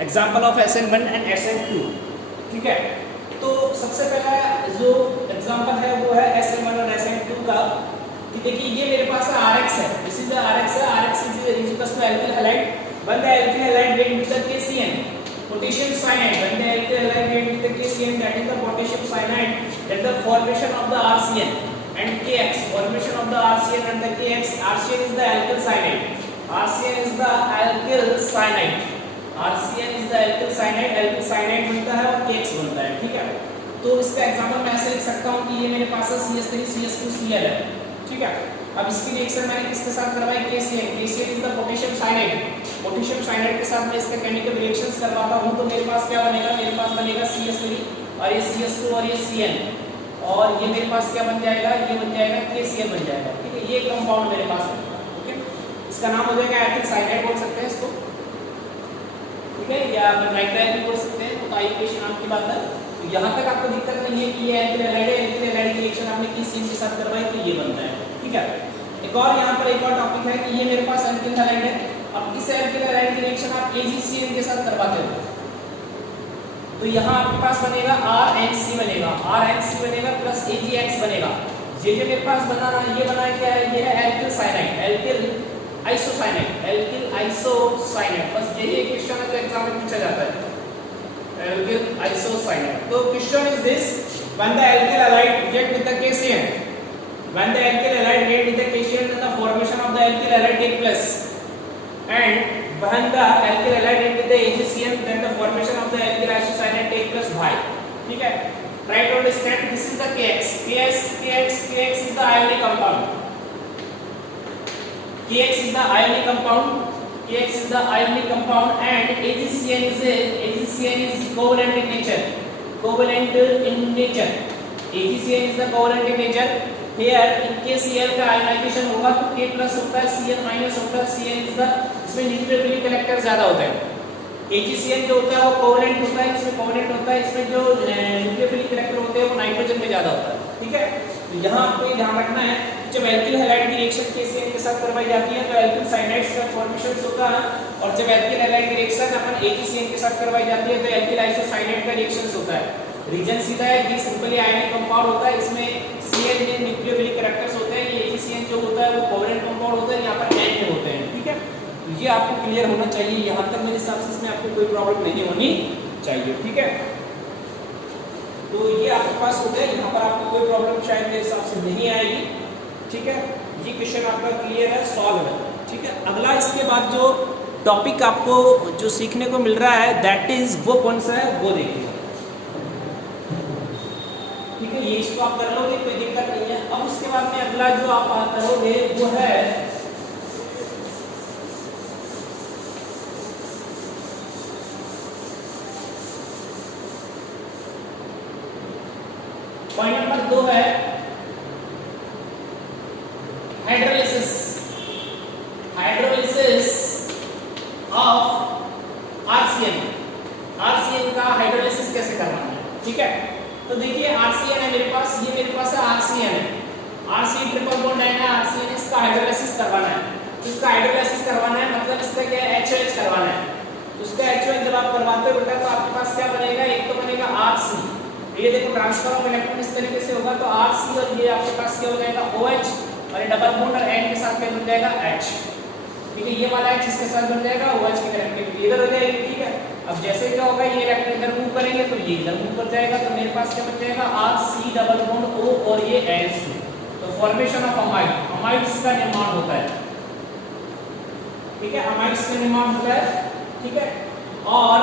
Example of SN1 and SN2। ठीक है, तो सबसे पहला जो एग्जाम्पल है वो है SN1 और SN2 का। कि देखिए ये मेरे पास है RX है, दिस इज द RX है, RX is equal to alkyl halide, when the alkyl halide react with the KCN, potassium cyanide, when the alkyl halide react with the KCN, that is the potassium cyanide, then the formation of the RCN and KX, formation of the RCN and the KX, RCN is the alkyl cyanide, RCN is the alkyl cyanide, RCN is the alkyl cyanide बनता है और KX बनता है। ठीक है, तो इसका example मैं ऐसे लिख सकता हूँ कि ये मेरे पास है CH3 CH2 Cl है। ठीक है, अब इसकी रिएक्शन मैंने किसके साथ करवाई, KCN, KCN is the potassium cyanide, potassium cyanide के साथ मैं इसका केमिकल रिएक्शंस करवाता हूं तो मेरे पास क्या बनेगा, मेरे पास बनेगा CH3 और ये CH2 और ये Cn, और ये मेरे पास क्या बन जाएगा, ये बन जाएगा KCl बन जाएगा। ठीक है, ये कंपाउंड मेरे पास बनेगा। ओके, इसका नाम हो जाएगा एथिल साइनाइड बोल सकते हैं इसको। ठीक है, या नाइट्राइल भी बोल सकते हैं, तो आइसोलेशन नाम की बात है। तो यहां तक आपको दिक्कत नहीं है कि ये एल्किल हैलाइड की रिएक्शन आपने KCN के साथ करवाई तो ये बनता है। ठीक है, एक और यहाँ पर एक और टॉपिक है कि ये मेरे पास एल्किल हैलाइड है, अब इस एल्किल हैलाइड की रिएक्शन आप AgCN के साथ करवाते हो तो यहाँ आपके पास बनेगा RNC बनेगा, RNC बनेगा प्लस AgX बनेगा। ये जो मेरे पास बना रहा है ये बना क्या है, ये है alkyl cyanide, alkyl isocyanide, alkyl isocyanide. बस यही एक क्वेश्चन है जो एग्जाम में पूछा जाता है, एल्किल आइसोसाइनाइड। तो question is this, when the alkyl halide react with the KCN, when the alkyl halide react with the KCN then the formation of the alkyl halide take place, and when the alkyl halide react with the AgCN then the formation of the alkyl isocyanate take place by। ठीक है, try to understand, this is the KX is the ionic compound, KX is the ionic compound and AgCN is covalent in nature, AgCN is the covalent in nature। Here in KCl का ionization होगा तो K plus होता है, Cl minus होता है, Cl is the, इसमें nucleophilic character ज्यादा होता है। AgCN जो होता है वो कोवलेंट होता है, इसमें कोवलेंट होता है, इसमें जो न्यूक्लियोफिलिक कैरेक्टर होते हैं वो नाइट्रोजन में ज्यादा होता है। ठीक है, तो यहाँ आपको ये ध्यान रखना है जब एल्किल हैलाइड की रिएक्शन KCN के साथ करवाई जाती है तो एल्किल साइनाइड्स का फॉर्मेशन होता है, और जब एल्किल हैलाइड की रिएक्शन अपन AgCN के साथ करवाई जाती है तो एल्किल आइसोसाइनेट का रिएक्शन होता है। रीजन सीधा है कि सिंपली आयनिक कंपाउंड होता है, इसमें Cl में न्यूक्लियोफिलिक कैरेक्टर्स होते हैं, ये AgCN जो होता है वो कोवलेंट कंपाउंड होता है, यहाँ पर N में होते हैं। ठीक है, तो ये आपको क्लियर होना चाहिए, यहाँ तक मेरे हिसाब से इसमें आपको कोई प्रॉब्लम नहीं होनी चाहिए। ठीक है, तो ये आपके पास हो गया, यहाँ पर आपको कोई प्रॉब्लम शायद मेरे हिसाब से नहीं आएगी। ठीक है, ये क्वेश्चन आपका क्लियर है, सॉल्व है। ठीक है, अगला इसके बाद जो टॉपिक आपको जो सीखने को मिल रहा है दैट इज वो कौन सा है वो देखिए। ठीक है, ये इसको आप कर लोगे कोई दिक्कत नहीं है। अब उसके बाद में अगला जो आप करोगे वो है पॉइंट नंबर 2 है हाइड्रोलिसिस ऑफ RCN का हाइड्रोलिसिस कैसे करना है। ठीक है, तो देखिए RCN है मेरे पास, ये मेरे पास है RCN है, RC ट्रिपल बॉन्ड है, RCN, इसका हाइड्रोलिसिस करवाना है। तो इसका हाइड्रोलिसिस करवाना है मतलब इसका क्या है, HOH करवाना है। तो इसका HOH जब आप करवाते हो बेटा तो आपके पास क्या बनेगा, एक तो बनेगा RC, ये देखो ट्रांसफर ऑफ इलेक्ट्रॉन इस तरीके से होगा तो RC, और ये आपके पास क्या हो जाएगा OH, और ये डबल बॉन्ड और N के साथ क्या बन जाएगा H। ठीक है, ये वाला H इसके साथ बन जाएगा OH की कनेक्टिविटी इधर हो जाएगी। ठीक है, अब जैसे क्या होगा ये इलेक्ट्रॉन इधर मूव करेंगे तो ये इधर मूव कर जाएगा, तो मेरे पास क्या बन जाएगा RC डबल बॉन्ड O और ये NH2, तो फॉर्मेशन ऑफ अमाइड्स का निर्माण होता है। ठीक है, अमाइड्स का निर्माण होता है। ठीक है, और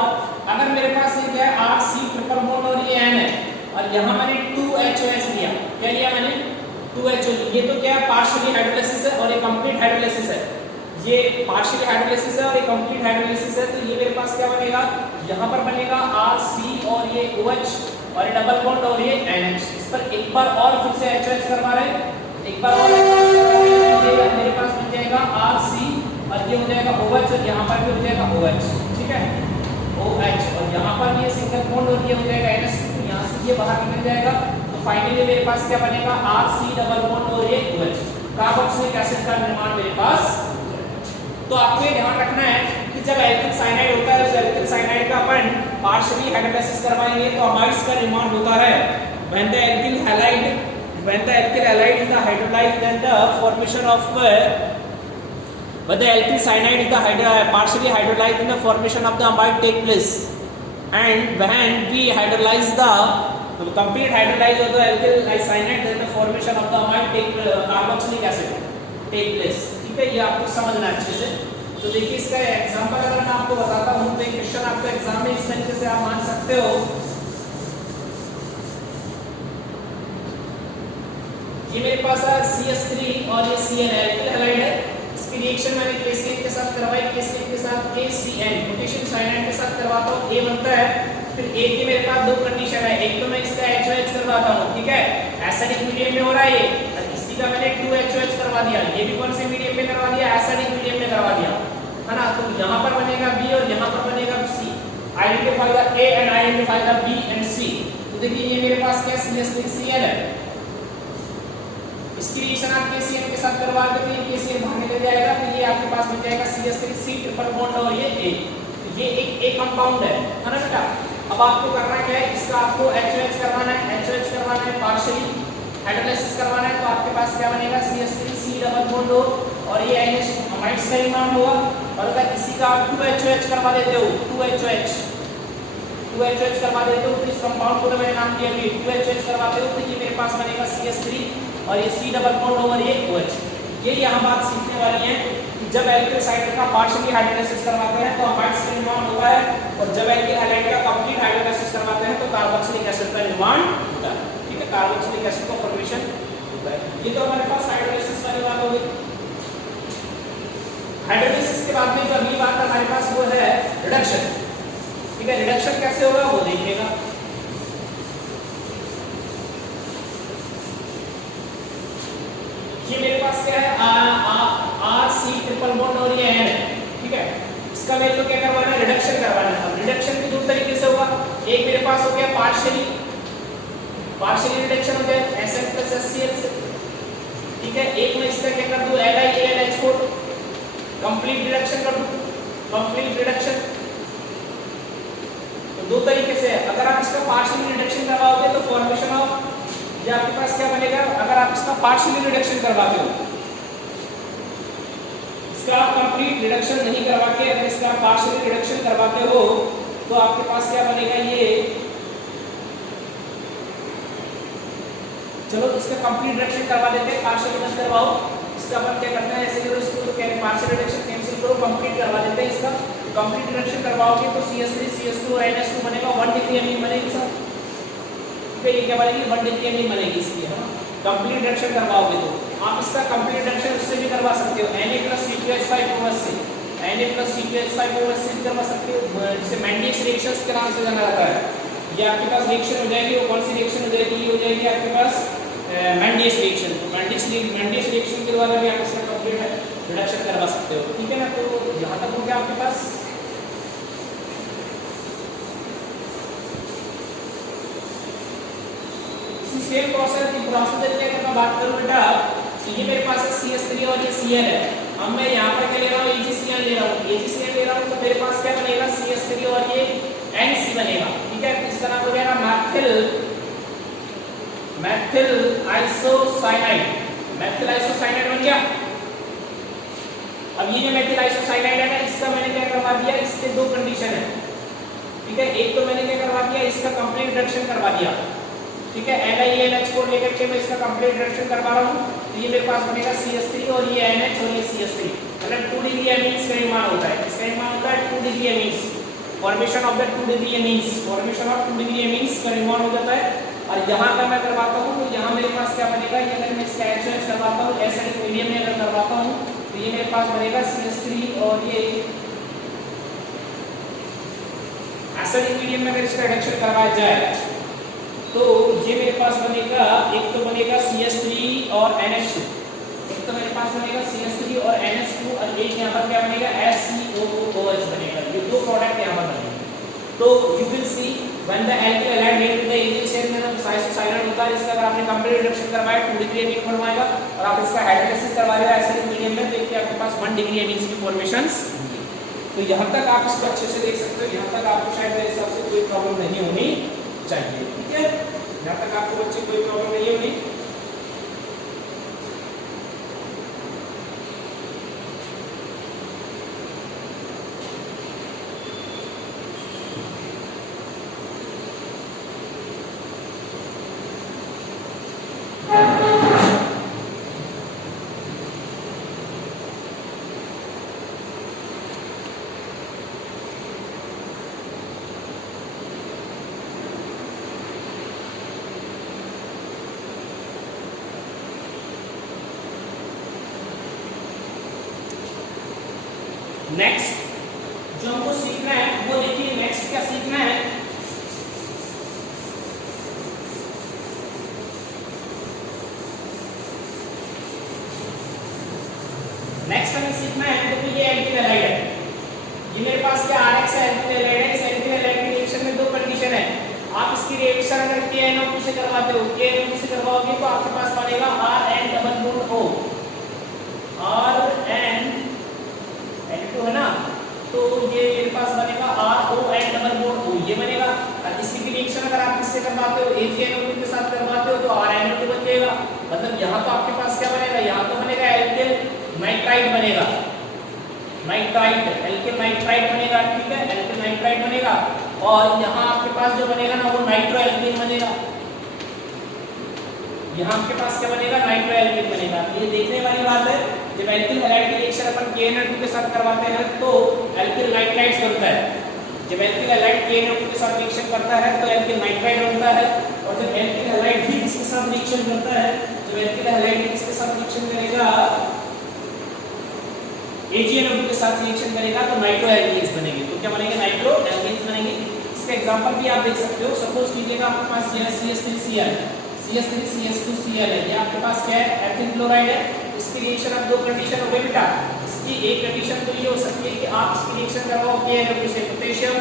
अगर मेरे पास ये क्या है RC ट्रिपल बॉन्ड और ये N है, और यहाँ मैंने 2HOH लिया, क्या लिया मैंने 2HOH, ये तो क्या है पार्शियली हाइड्रोलिसिस है और ये कंप्लीट हाइड्रोलिसिस है, ये पार्शियली हाइड्रोलिसिस है और ये कंप्लीट हाइड्रोलिसिस है। तो ये मेरे पास क्या बनेगा, यहाँ पर बनेगा RC और ये OH और ये डबल बॉन्ड और ये NH। इस पर एक बार और फिर से HOH करवा रहे हैं, एक बार और मेरे पास बन जाएगा RC और ये हो जाएगा OH और यहाँ पर भी हो जाएगा OH। ठीक है, OH और यहाँ पर ये सिंगल बॉन्ड और ये हो जाएगा NH2, तो यहाँ से ये बाहर निकल जाएगा। तो फाइनली मेरे पास क्या बनेगा RC डबल बॉन्ड और ये OH, कार्बोक्सिलिक एसिड का निर्माण मेरे पास। तो आपको ये ध्यान रखना है कि जब एल्किल साइनाइड होता है तो एल्किल साइनाइड का पार्शियली हाइड्रोलाइसिस करवाएंगे तो अमाइड्स का निर्माण होता है। when the alkyl halide is the hydrolyzed, then the formation of when the alkyl cyanide is the partially hydrolyzed, then the formation of the amide take place. And when we hydrolyze the complete hydrolyze of the alkyl cyanide, then the formation of the amide take carboxylic acid take place. ठीक है, ये आपको समझना अच्छे से। तो देखिए इसका एग्जांपल अगर मैं आपको बताता हूँ तो एक क्वेश्चन आपको एग्जाम में इस तरीके से आप मान सकते हो। ये मेरे पास है CH3 और ये Cn एल्किल हैलाइड है। इसकी रिएक्शन मैंने KCl के साथ करवाई, KCl के साथ KCN पोटेशियम साइनाइड के साथ करवाता हूँ, A बनता है। फिर A की मेरे पास दो कंडीशन है, एक तो मैं इसका HOH करवाता हूँ, ठीक है, एसिडिक मीडियम में हो रहा है ये, इसी का मैंने 2HOH करवा दिया, ये भी कौन से मीडियम में करवा दिया, एसिडिक मीडियम में करवा दिया, है ना। तो यहाँ पर बनेगा B और यहाँ पर बनेगा C। Identify the A and identify the B and C। तो देखिए ये मेरे पास क्या CH3Cl है, इसकी रिएक्शन आप KCl के साथ करवा दो तो ये KCl बाहर निकल जाएगा, तो ये आपके पास बन जाएगा CH3C ट्रिपल बॉन्ड और ये A। ये एक कंपाउंड है ना बेटा। अब आपको करना क्या है, इसका आपको HOH करवाना है, HOH करवाना है, पार्शियली हाइड्रोलाइसिस करवाना है, तो आपके पास क्या बनेगा CH3C डबल बॉन्ड हो और ये NH अमाइड्स का निर्माण होगा। और अगर इसी का आप 2HOH करवा देते हो, 2HOH करवा देते हो तो इस कंपाउंड को मैंने नाम दिया भी 2HOH करवाते हो तो ये मेरे पास बनेगा CH3 और ये C डबल बॉन्ड ओवर ये OH। ये यहाँ बात सीखने वाली है कि जब एल्किल साइड का पार्शियली हाइड्रोलाइसिस करवाते हैं तो अमाइड्स का निर्माण होता है, और जब एल्किल हैलाइड का कंप्लीट हाइड्रोलाइसिस करवाते हैं तो कार्बोक्सिलिक एसिड का निर्माण होता है, ठीक है, कार्बोक्सिलिक एसिड का फॉर्मेशन होता है। ये तो हमारे पास हाइड्रोलाइसिस वाली बात हो गई। हाइड्रोलाइसिस के बाद में जो अगली बात हमारे पास वो है रिडक्शन, ठीक है। रिडक्शन कैसे होगा वो देखिएगा। ये मेरे पास क्या है RC ट्रिपल बॉन्ड और ये N है, ठीक है। इसका मेरे को क्या करवाना है, रिडक्शन करवाना है। अब रिडक्शन भी दो तरीके से होगा, एक मेरे पास हो गया पार्शियली रिडक्शन हो गया SN + HCl से, ठीक है। एक मैं इसका क्या कर दूं LiAlH4 कंप्लीट रिडक्शन कर दूं, कंप्लीट रिडक्शन। तो दो तरीके से है, अगर आप इसका पार्शियली रिडक्शन करवाओगे तो फॉर्मेशन ऑफ ये आपके पास क्या बनेगा, अगर आप इसका पार्शियली रिडक्शन करवाते हो, इसका आप कंप्लीट रिडक्शन नहीं करवा के अगर इसका पार्शियली रिडक्शन करवाते हो तो आपके पास क्या बनेगा, ये चलो इसका कंप्लीट रिडक्शन करवा देते हैं, पार्शियली मत करवाओ। इसका अपन क्या करते हैं, ऐसे करो इसको, तो क्या पार्शियल रिडक्शन कैंसिल करो, कंप्लीट करवा देते हैं। इसका कंप्लीट रिडक्शन करवाओगे तो CH3 CH2 और NH2 बनेगा, 1 डिग्री अमीन बनेगी सर, ठीक है। ये क्या बनेगी, 1 डिग्री अमीन बनेगी इसकी, है ना। कंप्लीट रिडक्शन करवाओगे तो आप इसका कंप्लीट रिडक्शन उससे भी करवा सकते हो, Na+C2H5OH से, Na+C2H5OH से भी करवा सकते हो, जिसे मैंडियस रिएक्शंस के नाम से जाना जाता है। ये आपके पास रिएक्शन हो जाएगी, वो कौन सी रिएक्शन हो जाएगी, ये हो जाएगी आपके पास मैंडियस रिएक्शन। तो मैंडियस रिएक्शन के द्वारा भी आप इसका कंप्लीट रिडक्शन करवा सकते हो, ठीक है ना। तो यहाँ तक हो गया आपके पास। इसी सेम प्रोसेस की प्रोसीजर की अगर मैं बात करूँ बेटा, तो ये मेरे पास है CH3 और ये Cl है। अब मैं यहाँ पर क्या ले रहा हूँ, AgCl ले रहा हूँ, AgCl ले रहा हूँ तो मेरे पास क्या बनेगा, CH3 और ये NC बनेगा, ठीक है। तो इसका नाम हो जाएगा मैथिल आइसोसाइनाइड बन गया। अब ये जो मैथिल आइसोसाइनाइड है ना, इसका मैंने क्या करवा दिया, इसके दो कंडीशन है, ठीक है। एक तो मैंने क्या करवा दिया, इसका कंप्लीट रिडक्शन करवा दिया, ठीक है। LiAlH4 लेकर के मैं इसका कंप्लीट रिडक्शन करवा रहा हूँ, तो ये मेरे पास बनेगा CH3 और ये NH और ये CH3, मतलब 2 डिग्री अमीन्स का निर्माण होता है। इसका निर्माण होता है 2 degree amines, formation of the 2 degree amines, formation of 2 degree amines का निर्माण हो जाता है। और यहाँ का मैं करवाता हूँ तो यहाँ मेरे पास क्या बनेगा, ये अगर मैं इसका HOH करवाता हूँ, एसिडिक मीडियम में अगर करवाता हूँ तो ये मेरे पास बनेगा CH3 और ये एसिडिक मीडियम में अगर इसका रिडक्शन करवाया जाए तो ये मेरे पास बनेगा, एक तो बनेगा CH3 और NH2, एक तो मेरे पास बनेगा CH3 और NH2 और एक यहाँ पर क्या बनेगा SCOOH बनेगा। ये दो प्रोडक्ट यहाँ पर बनेंगे। तो you will see when the alkyl halide lead to the initial में आइसोसाइनाइड होता है, इसका अगर आपने कंप्लीट रिडक्शन करवाया 2 डिग्री अमीन बनवाएगा, और आप इसका हाइड्रोलाइसिस करवा रहे हो एसिडिक मीडियम में, तो इसके आपके पास 1 डिग्री अमीन की फॉर्मेशंस। तो यहाँ तक आप इसको अच्छे से देख सकते हो, यहाँ तक आपको शायद मेरे हिसाब से कोई प्रॉब्लम नहीं होनी चाहिए, ठीक है। यहाँ तक आपको बच्चे कोई प्रॉब्लम नहीं होगी। नेक्स्ट जो हमको सीखना है वो देखिए, नेक्स्ट क्या सीखना है, नेक्स्ट हमें सीखना है। देखिए ये एल्किल हैलाइड है, ये मेरे पास क्या RX है, एल्किल हैलाइड है। इस एल्किल हैलाइड की रिएक्शन में दो कंडीशन है। आप इसकी रिएक्शन अगर KNO2 से करवाते हो, KNO2 से करवाओगे तो आपके पास बनेगा RN double bond O, RN N2 है ना, तो ये मेरे पास बनेगा RON डबल बॉन्ड O, ये बनेगा। इसी की रिएक्शन अगर आप किससे करवाते हो, AgNO2 के साथ करवाते हो तो RNO2 बन जाएगा। मतलब यहाँ तो आपके पास क्या बनेगा, यहाँ तो बनेगा एल्किल नाइट्राइड बनेगा, नाइट्राइड एल्किल नाइट्राइड बनेगा, ठीक है, एल्किल नाइट्राइड बनेगा। और यहाँ आपके पास जो बनेगा ना वो नाइट्रो एल्किन बनेगा, यहाँ आपके पास क्या बनेगा, नाइट्रो एल्किन बनेगा। ये देखने वाली बात है, जब एल्किल हैलाइड की रिएक्शन अपन KNO2 के साथ करवाते हैं तो एल्किल नाइट्राइड बनता है। जब एल्किल हैलाइड KNO2 के साथ रिएक्शन करता है तो एल्किल नाइट्राइड बनता है। और जब एल्किल हैलाइड भी किसके साथ रिएक्शन करता है, जब एल्किल हैलाइड किसके साथ रिएक्शन करेगा, AgNO2 के साथ रिएक्शन करेगा तो नाइट्रो एल्कीन्स बनेंगे। तो क्या बनेंगे, नाइट्रो एल्कीन्स बनेंगे। इसका एग्जांपल भी आप देख सकते हो। सपोज कीजिएगा आपके पास यह CH3Cl, CH3CH2Cl है, ये आपके पास क्या है, एथिल क्लोराइड है। इसकी रिएक्शन अब दो कंडीशन हो गई बेटा। इसकी एक कंडीशन तो ये हो सकती है कि आप इसकी रिएक्शन करवाओ KNO2 से पोटेशियम,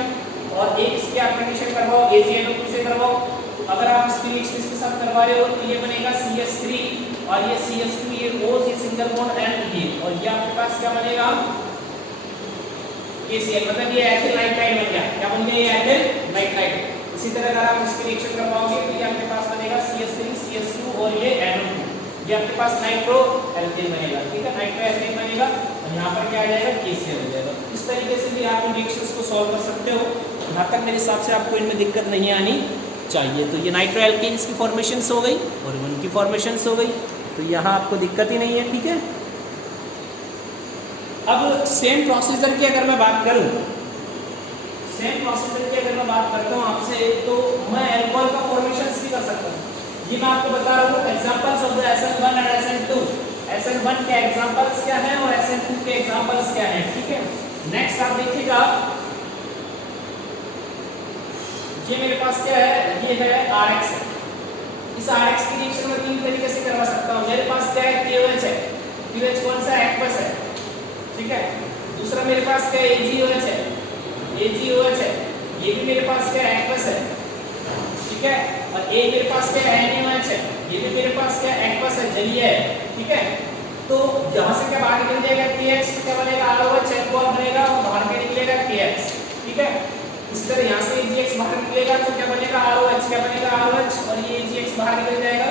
और एक इसकी आप कंडीशन करवाओ AgNO2 से करवाओ। अगर आप इसकी रिएक्शन इसके साथ करवा रहे हो तो ये बनेगा CH3 और ये CH2, ये O, ये सिंगल बॉन्ड N, ये, और ये आपके पास क्या बनेगा, KCl, मतलब ये एथिल नाइट्राइड बन गया। क्या बन गया, ये एथिल नाइट्राइड। इसी तरह अगर आप इसकी रिएक्शन करवाओगे तो ये आपके पास बनेगा CH3, CH2 और ये NO2, ये आपके पास नाइट्रो एल्केन बनेगा, ठीक है, नाइट्रो एल्केन बनेगा। और यहाँ पर क्या आ जाएगा, KCl हो जाएगा। इस तरीके से भी आप इन रिएक्शंस को सॉल्व कर सकते हो। यहाँ तक मेरे हिसाब से आपको इनमें दिक्कत नहीं आनी चाहिए। तो ये नाइट्रो एल्केन्स की फॉर्मेशंस हो गई और उनकी फॉर्मेशंस हो गई, तो यहाँ आपको दिक्कत ही नहीं है, ठीक है। अब सेम प्रोसीजर की अगर मैं बात करूं, सेम प्रोसीजर की अगर मैं बात करता हूं आपसे, तो मैं अल्कोहल का फॉर्मेशंस भी कर सकता हूं। ये मैं आपको बता रहा हूं examples of the SN1 and SN2। SN1 के एग्जांपल्स क्या हैं और SN2 के एग्जांपल्स क्या हैं, ठीक है। नेक्स्ट आप देखिएगा, ये मेरे पास क्या है, ये है RX है। इस RX की रिएक्शन में तीन तरीके से करवा सकता हूं। मेरे पास क्या है, KOH है। KOH कौन सा, एक्वस है, ठीक है। दूसरा मेरे पास क्या है, AgOH है, AgOH है, ये भी मेरे पास क्या है, एक्वस है, ठीक है। और एक मेरे पास क्या है, NaOH है, ये भी मेरे पास क्या है, एक्वस है, जलीय है, ठीक है। तो यहां से क्या बाहर निकल जाएगा, KX, क्या बनेगा, ROH एल्कोहल बनेगा और बाहर क्या निकलेगा, KX, ठीक है। इस तरह यहाँ से AgX बाहर निकलेगा तो क्या बनेगा, ROH, क्या बनेगा, ROH, और ये AgX बाहर निकल जाएगा।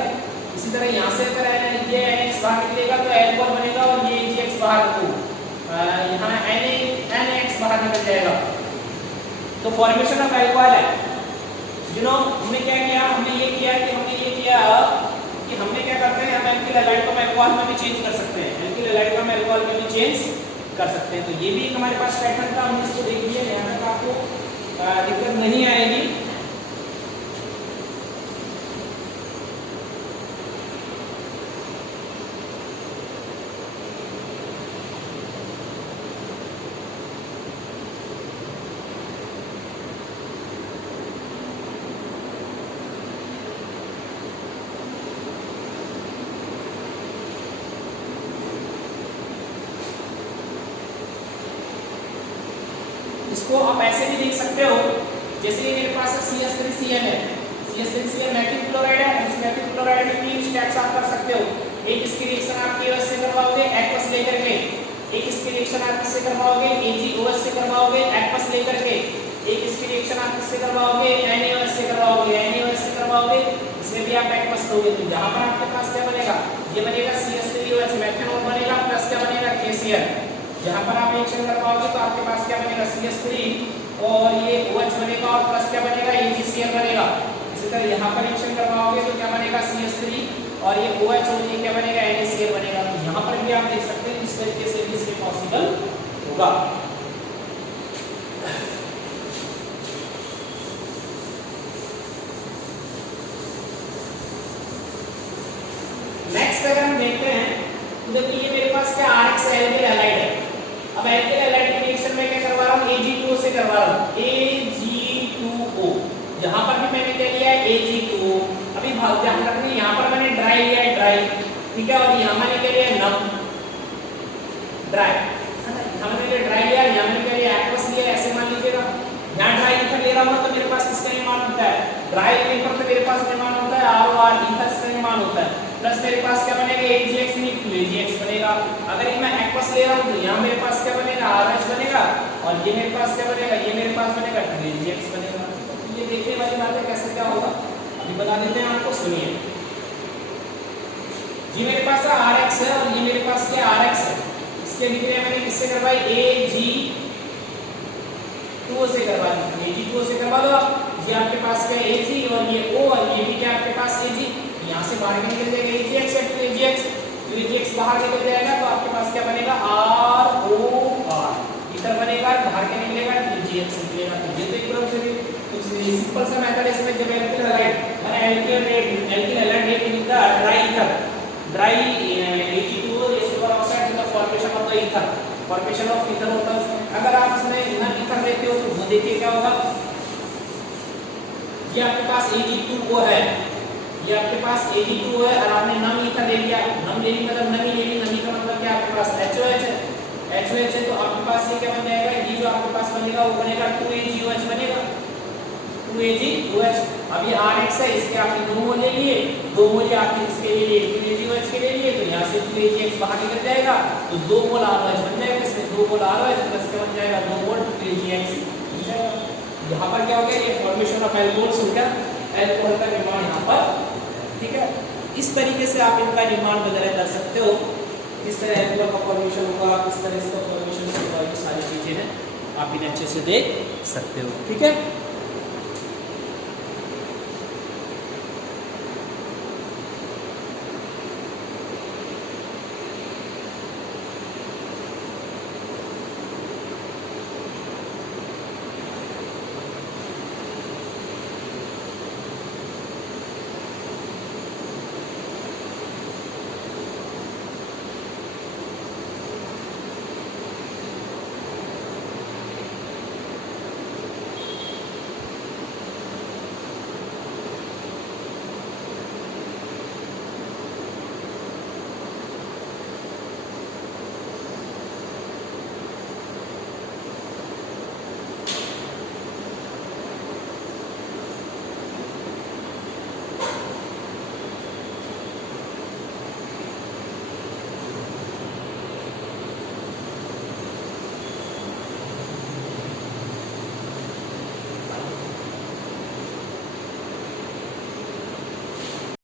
इसी तरह यहाँ से अगर ये NX बाहर निकलेगा तो एल्कोहल बनेगा और ये AgX बाहर को यहाँ NaX बाहर निकल जाएगा। तो फॉर्मेशन ऑफ एल्कोहल है, हमने क्या किया, हमने ये किया कि हमने क्या करते हैं, हम एल्किल हैलाइड को अल्कोहल में भी चेंज कर सकते हैं, एल्किल हैलाइड को हम अल्कोहल में भी चेंज कर सकते हैं। तो ये भी एक हमारे पास पैटर्न था, हमने इसको देख लिया। यहाँ तक आपको दिक्कत नहीं आएगी। इसको आप ऐसे भी देख सकते हो, जैसे ये मेरे पास CH3Cl है, CH3Cl मेथिल क्लोराइड है। इस मेथिल क्लोराइड में तीन स्टेप्स आप कर सकते हो। एक इसकी रिएक्शन आप KOH से करवाओगे एक्वस लेकर के, एक इसकी रिएक्शन आप किससे करवाओगे, AgOH से करवाओगे एक्वस लेकर के। एक इसकी रिएक्शन आप किससे करवाओगे, NaOH से करवाओगे, NaOH से करवाओगे, इसमें भी आप एक्वस दोगे। तो यहाँ पर आपके पास क्या बनेगा, ये बनेगा CH3OH मेथनॉल बनेगा प्लस क्या बनेगा KCl। यहाँ पर आप रिएक्शन करवाओगे तो आपके पास क्या बनेगा CH3 और ये OH बनेगा और प्लस क्या बनेगा AgCl बनेगा। इसी तरह यहाँ पर रिएक्शन करवाओगे तो क्या बनेगा CH3 और ये OH और ये क्या बनेगा NaCl बनेगा। तो यहाँ पर भी आप देख सकते हैं इस तरीके से भी इसमें पॉसिबल होगा। नेक्स्ट अगर हम देखते हैं तो देखिए ये मेरे पास क्या RX एल्किल हैलाइड है। अब एल्किल हैलाइड की रिएक्शन में क्या करवा रहा हूँ, Ag2O से करवा रहा हूँ, Ag2O। यहाँ पर भी मैंने क्या लिया है Ag2O। अभी ध्यान रखना यहाँ पर मैंने ड्राई लिया है, ड्राई, ठीक है, और यहाँ मैंने क्या लिया है नम, ड्राई, यहाँ मैंने ड्राई लिया, यहाँ मैंने क्या लिया एक्वस लिया, ऐसे मान लीजिएगा। यहाँ ड्राई ईथर ले रहा हूँ तो मेरे पास किसका निर्माण होता है, ड्राई लेने पर तो मेरे पास निर्माण होता है ROR ईथर से निर्माण होता है, प्लस मेरे पास क्या बनेगा AgX नहीं तो AgX बनेगा। अगर मैं एक्वस ले रहा हूँ तो यहाँ मेरे पास क्या बनेगा RH बनेगा और ये मेरे पास क्या बनेगा, ये मेरे पास बनेगा AgX बनेगा। तो ये देखने वाली बात है कैसे क्या होगा, अभी बता देते हैं आपको, सुनिए। ये मेरे पास RX है और ये मेरे पास क्या RX है, इसके अभिक्रिया मैंने किससे करवाई Ag2O से करवा दी, Ag2O से करवा दो। ये आपके पास क्या Ag और ये O और ये भी क्या आपके पास Ag, यहाँ से बाहर निकल जाएगा AgX है, तो AgX, तो AgX बाहर निकल जाएगा तो आपके पास क्या बनेगा ROR इधर बनेगा, बाहर क्या निकलेगा AgX निकलेगा। तो ये तो एक तरह से सिंपल सा मेथड है इसमें, जब alkyl halide rate with the dry ether, dry Ag2O is superoxide with the formation of the ether, formation of ether होता है उसमें। अगर आप इसमें नॉन ईथर लेते हो तो वो देखिए क्या होगा, ये आपके पास Ag2O है, ये आपके पास Ag2O है और आपने नम ईथर ले लिया, नम लेनी मतलब नमी ले ली, नमी का मतलब क्या आपके पास HOH है, HOH है तो आपके पास ये क्या बन जाएगा, ये जो आपके पास बनेगा वो बनेगा 2AgOH बनेगा, 2AgOH। अब ये RX है, इसके आपने 2 मोल ले लिए, 2 मोल आपने इसके ले लिए 2AgOH के ले लिए, तो यहाँ से 2AgX बाहर निकल जाएगा तो 2 मोल ROH बन जाएगा, इसमें 2 मोल ROH प्लस क्या बन जाएगा 2 मोल 2AgX। यहाँ पर क्या हो गया, ये फॉर्मेशन ऑफ एल्कोहल्स हो गया, एल्कोहल का निर्माण यहाँ पर, ठीक है। इस तरीके से आप इनका निर्माण वगैरह कर सकते हो, किस तरह एल्कोहल का फॉर्मेशन होगा, किस तरह इसका फॉर्मेशन होगा, ये सारी चीजें हैं आप इन्हें अच्छे से देख सकते हो, ठीक है।